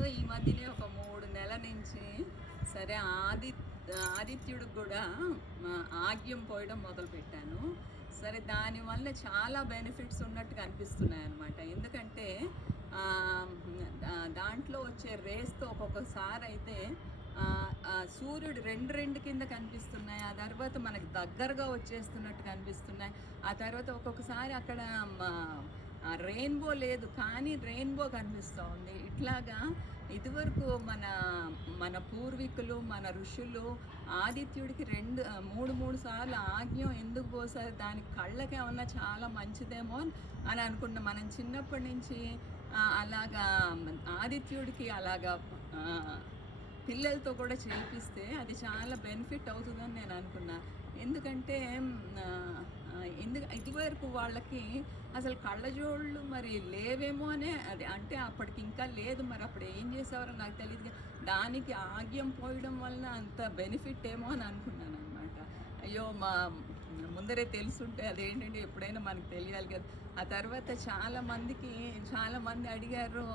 నేను ఈ మధ్యనే ఒక 3 నెలల నుంచి సరే ఆదిత్యుడికి కూడా ఆగ్యం పోయడం మొదలుపెట్టాను. సరే దానివల్ల చాలా బెనిఫిట్స్ ఉన్నట్టుగా అనిపిస్తున్నాయి అన్నమాట. ఎందుకంటే దాంట్లో వచ్చే రేస్‌తో ఒక్కొక్కసారి అయితే సూర్యుడు 2 కింద కనిపిస్తున్నాయి. ఆ తర్వాత మనకు దగ్గరగా వచ్చేస్తున్నట్టు కనిపిస్తున్నాయి. ఆ తర్వాత ఒక్కొక్కసారి అక్కడ రెయిన్బో లేదు కానీ రెయిన్బో కనిపిస్తూ ఉంది. ఇట్లాగా ఇదివరకు మన మన పూర్వీకులు మన ఋషులు ఆదిత్యుడికి 3 సార్లు ఆజ్ఞం ఎందుకు పోసారు, దానికి కళ్ళకి ఏమన్నా చాలా మంచిదేమో అని అనుకున్నాం. మనం చిన్నప్పటి నుంచి అలాగా ఆదిత్యుడికి అలాగా పిల్లలతో కూడా చేయిస్తే అది చాలా బెనిఫిట్ అవుతుందని నేను అనుకున్నా. ఎందుకంటే ఇదివరకు వాళ్ళకి అసలు కళ్ళజోళ్ళు మరి లేవేమో అనే అది అంటే అప్పటికి ఇంకా లేదు. మరి అప్పుడు ఏం చేసేవారో నాకు తెలియదు. దానికి ఆగ్యం పోయడం వల్ల అంత బెనిఫిట్ ఏమో అని అనుకున్నాను అనమాట. అయ్యో ముందరే తెలుసుంటే అదేంటంటే ఎప్పుడైనా మనకు తెలియాలి కదా. ఆ తర్వాత చాలామంది అడిగారు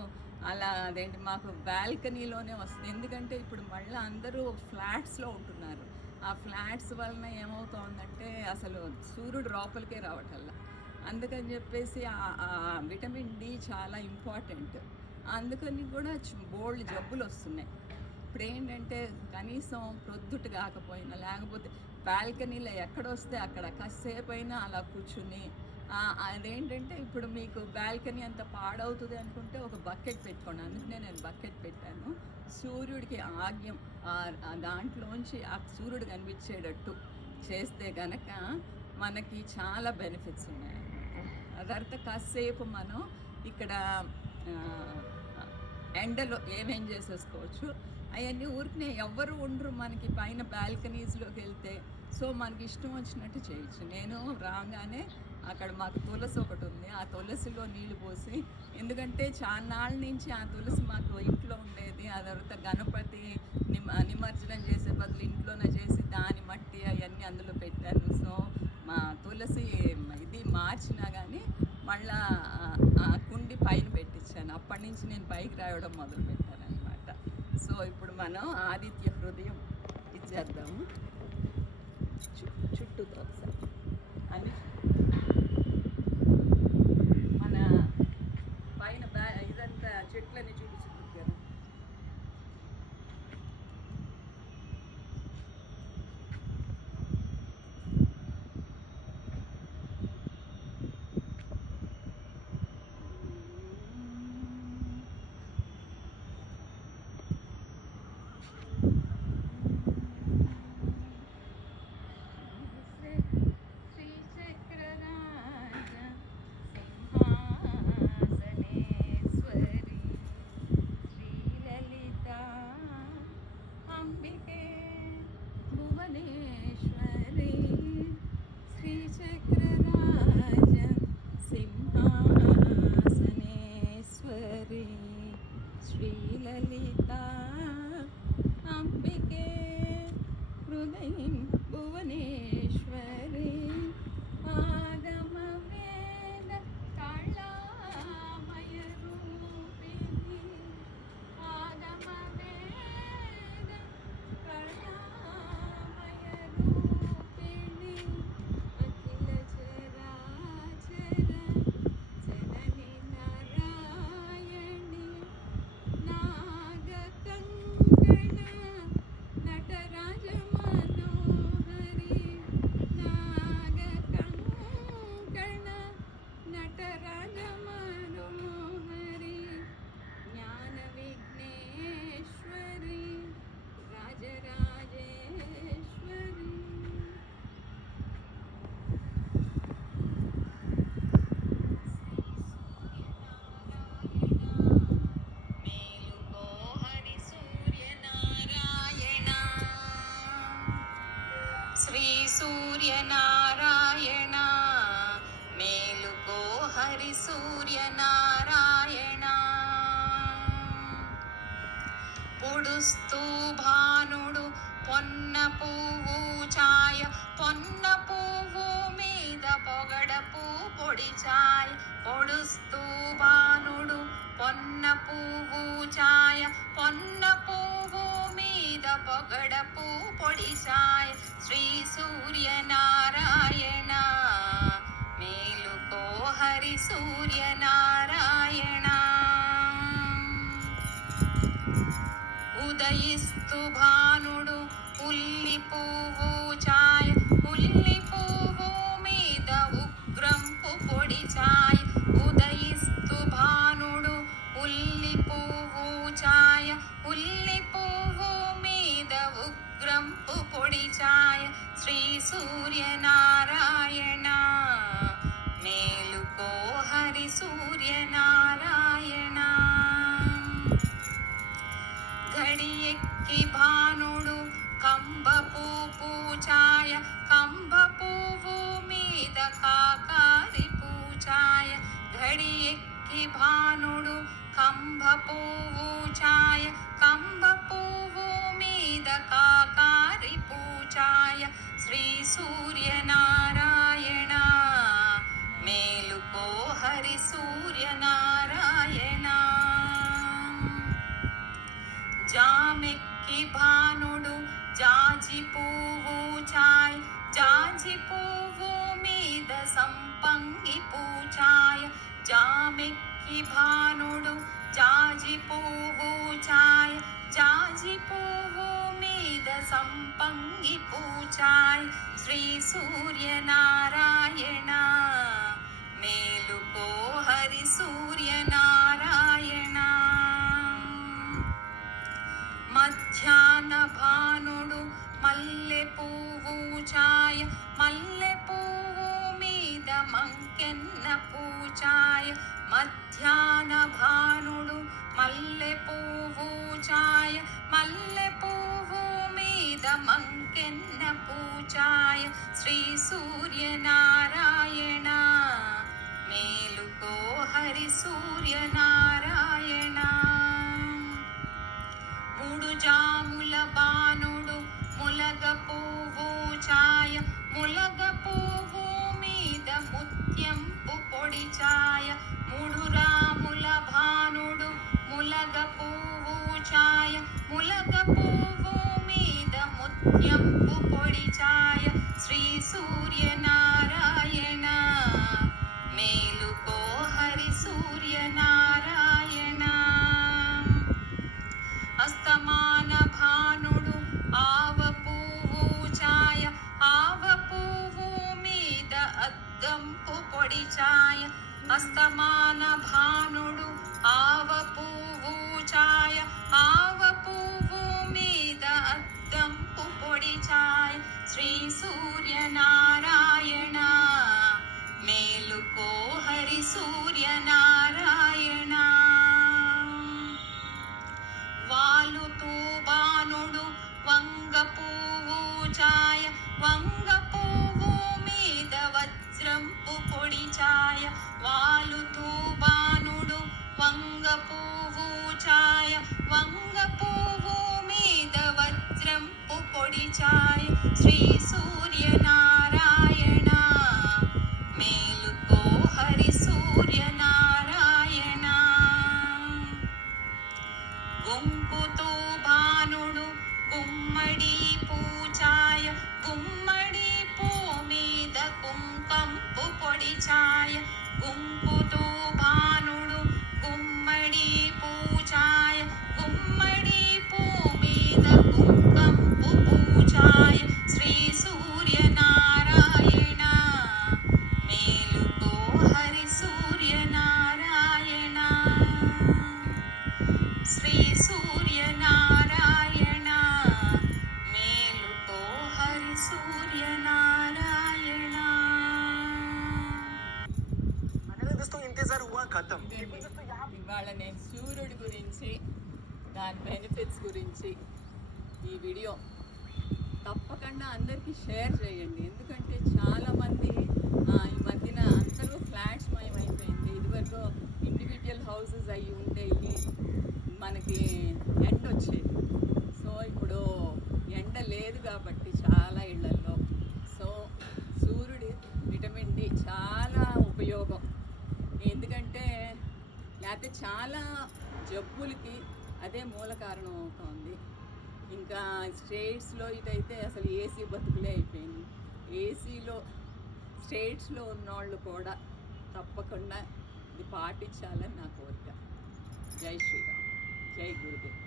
అలా అదేంటి మాకు బాల్కనీలోనే వస్తుంది. ఎందుకంటే ఇప్పుడు మళ్ళీ అందరూ ఫ్లాట్స్లో ఉంటున్నారు. ఆ ఫ్లాట్స్ వలన ఏమవుతోందంటే అసలు సూర్యుడు లోపలికే రావటల్లా. అందుకని చెప్పేసి విటమిన్ డి చాలా ఇంపార్టెంట్. అందుకని కూడా బోల్డ్ జబ్బులు వస్తున్నాయి. ఇప్పుడు ఏంటంటే కనీసం ప్రొద్దుట కాకపోయినా లేకపోతే బాల్కనీలో ఎక్కడొస్తే అక్కడ కాసేపు అయినా అలా కూర్చుని అదేంటంటే ఇప్పుడు మీకు బాల్కనీ అంత పాడవుతుంది అనుకుంటే ఒక బకెట్ పెట్టుకోండి. అందుకనే నేను బకెట్ పెట్టాను. సూర్యుడికి ఆగ్యం దాంట్లోంచి ఆ సూర్యుడు కనిపించేటట్టు చేస్తే కనుక మనకి చాలా బెనిఫిట్స్ ఉన్నాయన్నమాట. ఆ తర్వాత కాసేపు మనం ఇక్కడ ఎండలో ఏమేం చేసేసుకోవచ్చు. అవన్నీ ఊరికనే ఎవ్వరు ఉండరు మనకి పైన బాల్కనీస్లోకి వెళ్తే. సో మనకి ఇష్టం వచ్చినట్టు చేయొచ్చు. నేను రాగానే అక్కడ మాకు తులసి ఒకటి ఉంది. ఆ తులసిలో నీళ్లు పోసి, ఎందుకంటే చాన్నాళ్ళ నుంచి ఆ తులసి మాకు ఇంట్లో ఉండేది. ఆ తర్వాత గణపతి నిమజ్జనం చేసే బదులు ఇంట్లోనే చేసి దాని మట్టి అవన్నీ అందులో పెట్టాను. సో మా తులసి ఇది మార్చినా కానీ మళ్ళా ఆ కుండి పైన పెట్టించాను. అప్పటి నుంచి నేను పైకి రావడం మొదలుపెట్టాను అనమాట. సో ఇప్పుడు మనం ఆదిత్య హృదయం ఇచ్చేద్దాము చుట్టూతో ఒకసారి అని మన పైన ఇదంతా చెట్లని చూపించుకుంటారు కదా. శ్రీలలితా అంబికే హృదయం భువనేశ్వరి ఆగమ వేద కళామయ రూపిణి ఆగమ వేద కళామయ రూపిణి అఖిల చరాచర జనని నారాయణి నాగకంకణ నటరాజ మనోహరి నాగకంకణ పొగడపు పొడిచాయ శ్రీ సూర్యనారాయణ మేలుకో హరి సూర్యనారాయణ ఉదయిస్తు భానుడు ఉల్లి పువ్వు ఛాయ ఉల్లి పువ్వు మీద ఉగ్రంపు పొడి ఛాయ ఉదయిస్తు భానుడు ఉల్లి పువ్వు ఛాయ ఉల్లి పువ్వు మీద ఉగ్రంపు పొడి ఛాయ శ్రీ సూర్యనారాయణ మేలుకో హరి సూర్యనారాయణ ఘడి ఎక్కి భానుడు కంబపు పూచాయ కంబ పువ్వు మీద కాకారి పూచాయ ఘడి ఎక్కి భానుడు కంబ పువ్వు ఛాయ కంబ పువ్వు మీద కాకారి పూచాయ శ్రీ సూర్యనారాయణ మేలుకో హరి సూర్యనారాయణ జామెక్కి భానుడు జాజి పువ్వు ఛాయ జాజి పువ్వు మీద సంపంగి పూచాయ జామెక్కి భానుడు జాజి పువ్వు ఛాయ జాజి పువ్వు మీద సంపంగి పూచాయ శ్రీ సూర్యనారాయణ మేలుకో హరి సూర్యనారాయణ మధ్యాహ్న భానుడు మల్లె పువ్వు ఛాయ మల్లె పువ్వు మీద మంకెన్న పూచాయ మధ్యాహ్న భానుడు మల్లె పువ్వు ఛాయ మల్లె పువ్వు మీద మంకెన్న పూచాయ శ్రీ సూర్యనారాయణ మేలుకో హరి సూర్యనారాయణ మూడు జాముల బాణుడు ములగ పువ్వు ఛాయ ములగ పువ్వు మీద ముత్యంపు పొడి ఛాయ మూడు రాముల భానుడు ములగ పువ్వు ఛాయ ములగ పువ్వు మీద ముత్యంపు పొడి ఛాయ శ్రీ సూర్యనారాయణ మేలుకో హరి సూర్యనారాయణ అస్తమాన భానుడు ఆవ పువ్వు ఛాయ ఆవ పువ్వు మీద అద్దంపు పొడి ఛాయ అస్తమాన భానుడు ఆవ పువ్వు ఛాయ ఆవ పువ్వు మీద అద్దంపు పొడి ఛాయ శ్రీ సూర్యనారాయణ మేలుకో హరి సూర్యనారాయణ వాలుతూ బాణుడు వంగ పువ్వు ఛాయ వంగ పువ్వు మీద వజ్రంపు పొడి ఛాయ వాలుతూ బాణుడు వంగ పువ్వు ఛాయ వంగ పువ్వు మీద వజ్రంపు పొడి ఛాయ శ్రీ సూర్యనారాయణ మేలుకో హరి సూర్యనారాయణ గుంపుతూ భానుడు గుమ్మడి పూచాయ గుమ్మడి పూ మీద కుంకంపు పొడి ఛాయ గుంపుతూ భానుడు గుమ్మడి పూచాయ గుమ్మడి పూ మీద కుంకంపు పూచాయ శ్రీ సూర్యనారాయణ మేలుకో హరి సూర్యనారాయణ శ్రీ సూర్యనారాయణ మేలుకో హరి సూర్యనారాయణ ఇవాళ నేను సూర్యుడి గురించి దాని బెనిఫిట్స్ గురించి ఈ వీడియో తప్పకుండా అందరికీ షేర్ చేయండి. ఎందుకంటే చాలామంది ఈ మధ్యన అందరూ ఫ్లాట్స్ మయమైపోయింది. ఇదివరకు ఇండివిజువల్ హౌసెస్ అయ్యి ఉండేవి, మనకి ఎండ వచ్చేది. సో ఇప్పుడు ఎండ లేదు కాబట్టి చాలా ఇళ్లల్లో సో సూర్యుడి విటమిన్ డి చాలా ఉపయోగం. ఎందుకంటే లేకపోతే చాలా జబ్బులకి అదే మూల కారణం అవుతుంది. ఇంకా స్టేట్స్లో ఇదైతే అసలు ఏసీ బతుకులే అయిపోయింది. ఏసీలో స్టేట్స్లో ఉన్నవాళ్ళు కూడా తప్పకుండా ఇది పాటించాలని నా కోరిక. జై శ్రీరామ్, జై గురుదేవ్.